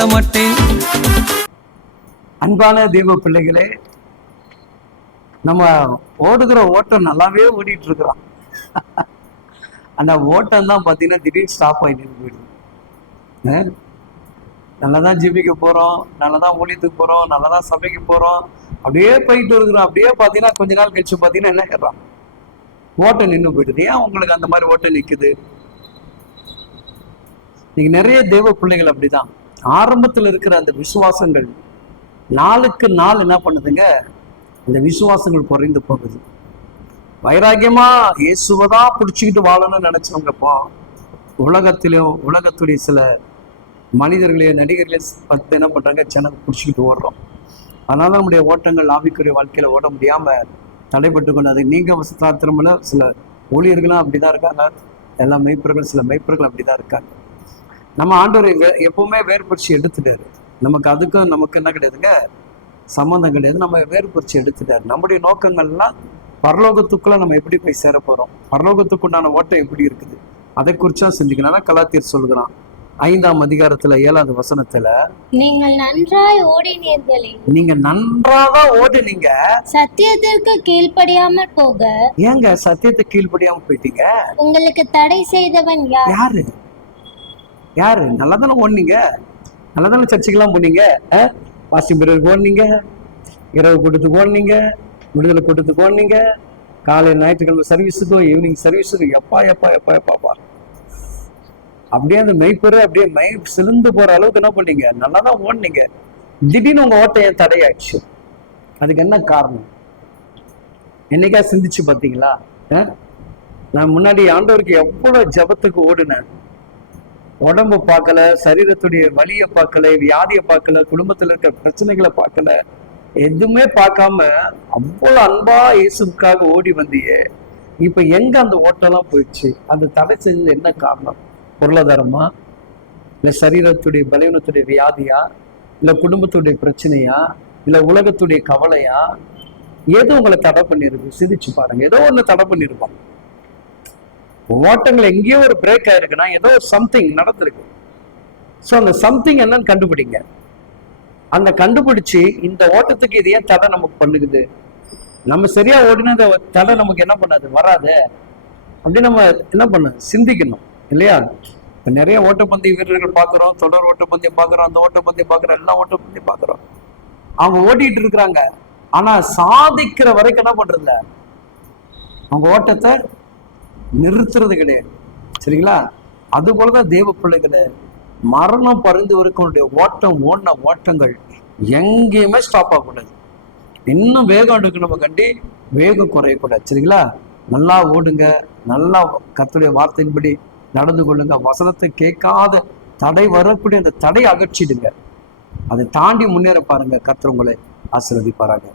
செல்ல மாட்டேன். அன்பான தெய்வ பிள்ளைகளே, நம்ம ஓடுகிற ஓட்டம் நல்லாவே ஓடிட்டு இருக்கிறோம். அந்த ஓட்டம் தான் பார்த்தீங்கன்னா திடீர்னு ஸ்டாப் ஆகிட்டு போயிடுது. நல்லதான் ஜீவிக்க போறோம், நல்லதான் ஊழியத்துக்கு போறோம், நல்லதான் சபைக்கு போறோம், அப்படியே போயிட்டு இருக்கிறோம். அப்படியே பார்த்தீங்கன்னா கொஞ்ச நாள் கழிச்சு பார்த்தீங்கன்னா என்ன கேட்கறான், ஓட்டம் நின்று போயிடுது. ஏன் உங்களுக்கு அந்த மாதிரி ஓட்டம் நிற்குது? நீங்க நிறைய தெய்வ பிள்ளைகள் அப்படிதான். ஆரம்பத்தில் இருக்கிற அந்த விசுவாசங்கள் நாளுக்கு நாள் என்ன பண்ணுதுங்க, அந்த விசுவாசங்கள் குறைந்து போகுது. வைராக்கியமா இயேசுவதான் பிடிச்சிக்கிட்டு வாழணும்னு நினைச்சவங்கப்பா உலகத்திலும் உலகத்துடைய சில மனிதர்களையும் நடிகர்களையும் பத்து என்ன பண்றாங்க, சேனல் பிடிச்சிக்கிட்டு ஓடுறோம். அதனால நம்முடைய ஓட்டங்கள் ஆவிக்குரிய வாழ்க்கையில ஓட முடியாம தடைப்பட்டு கொண்டு, அது நீங்க திரும்பல சில ஊழியர்களும் அப்படிதான் இருக்காங்க, எல்லா மெய்ப்பர்கள் சில மெய்ப்பர்கள் அப்படிதான் இருக்காங்க. நம்ம ஆண்டவர் எப்பவுமே வேறுபரிச்சு எடுத்துட்டாரு. நமக்கு அதுக்கும் நமக்கு என்ன கிடையாதுங்க, சம்மந்தம் கிடையாது. நம்ம வேறுபரிச்சு எடுத்துட்டாரு. நம்முடைய நோக்கங்கள்லாம் பரலோகத்துக்குள்ள நம்ம எப்படி போய் சேர போறோம், பரலோகத்துக்குண்டான ஓட்டம் எப்படி இருக்குது, அதை குறிச்சா சிந்திக்கணும். கலாத்தியர் சொல்கிறான் 5ஆம் அதிகாரத்துல 7வது வசனத்துல, நீங்கள் நன்றாய் ஓடினீர்களே. நீங்க நன்றாதான் ஓடுனீங்க, சத்தியத்திற்கு கீழ்ப்படியாமல் போக. ஏங்க சத்தியத்தை கீழ்ப்படியாம போயிட்டீங்க? உங்களுக்கு தடை செய்தவன் யார்? யாரு யாரு? நல்லா தானே ஓடுனீங்க, நல்லா தானே சர்ச்சைக்கெல்லாம் போனீங்க, வாசி பிறருக்கு ஓடுனீங்க, இரவு கூட்டத்துக்கு ஓடுனீங்க, விடுதலை கூட்டத்துக்கு ஓடுனீங்க, காலை ஞாயிற்றுக்கிழமை சர்வீஸுக்கோ ஈவினிங் சர்வீஸுக்கோ எப்பா எப்பா எப்பா எப்பாப்பா அப்படியே அந்த மெய்ப்பெரு அப்படியே மெய் சிலிந்து போற அளவுக்கு என்ன பண்ணீங்க, நல்லா தான் ஓடுனீங்க. திடீர்னு உங்க ஓட்டம் ஏன் தடையாச்சு? அதுக்கு என்ன காரணம்? என்னைக்கா சிந்திச்சு பார்த்தீங்களா? நான் முன்னாடி ஆண்டவருக்கு எவ்வளவு ஜபத்துக்கு ஓடுனேன், உடம்பு பார்க்கல, சரீரத்துடைய வலியை பார்க்கல, வியாதியை பார்க்கல, குடும்பத்துல இருக்க பிரச்சனைகளை பார்க்கல, எதுவுமே பார்க்காம அவ்வளவு அன்பா இயேசுக்காக ஓடி வந்தியே. இப்ப எங்க அந்த ஓட்டம்லாம் போயிடுச்சு? அந்த தடை செஞ்சது என்ன காரணம்? பொருளாதாரமா, இல்ல சரீரத்துடைய பலவீனத்துடைய வியாதியா, இல்ல குடும்பத்துடைய பிரச்சனையா, இல்ல உலகத்துடைய கவலையா? ஏதோ உங்களை தடை பண்ணிருக்கு. சிந்திச்சு பாருங்க, ஏதோ ஒண்ணு தடை பண்ணிருப்பாங்க. ஓட்டங்கள் எங்கேயோ ஒரு பிரேக் ஆயிருக்குன்னா ஏதோ சம்திங் நடந்திருக்கு. ஸோ அந்த சம்திங் என்னன்னு கண்டுபிடிங்க. அந்த கண்டுபிடிச்சு இந்த ஓட்டத்துக்கு இது ஏன் தடை நமக்கு பண்ணுக்குது, நம்ம சரியா ஓடினா இந்த தடை நமக்கு என்ன பண்ணாது, வராது அப்படின்னு நம்ம என்ன பண்ண சிந்திக்கணும் இல்லையா? இப்போ நிறைய ஓட்டப்பந்தய வீரர்கள் பார்க்குறோம், தொடர் ஓட்டப்பந்தயம் பார்க்குறோம், அந்த ஓட்டப்பந்தயம் பார்க்குறோம், எல்லா ஓட்டப்பந்தயம் பார்க்குறோம். அவங்க ஓட்டிட்டு இருக்கிறாங்க, ஆனா சாதிக்கிற வரைக்கும் என்ன பண்றதில்ல, அவங்க ஓட்டத்தை நிறுத்துறது கிடையாது. சரிங்களா? அது போலதான் தெய்வ பிள்ளைகளை மரணம் பரிந்துவருடைய ஓட்டம் ஓடின ஓட்டங்கள் எங்கேயுமே ஸ்டாப் ஆகக்கூடாது. இன்னும் வேகம் எடுக்கணும், கண்டி வேகம் குறையக்கூடாது. சரிங்களா? நல்லா ஓடுங்க, நல்லா கர்த்தருடைய வார்த்தையின்படி நடந்து கொள்ளுங்க. வசனத்தை கேட்காத தடை வரக்கூடிய அந்த தடை அகற்றிடுங்க. அதை தாண்டி முன்னேற பாருங்க. கர்த்தர் உங்களை ஆசீர்வதிப்பாராங்க.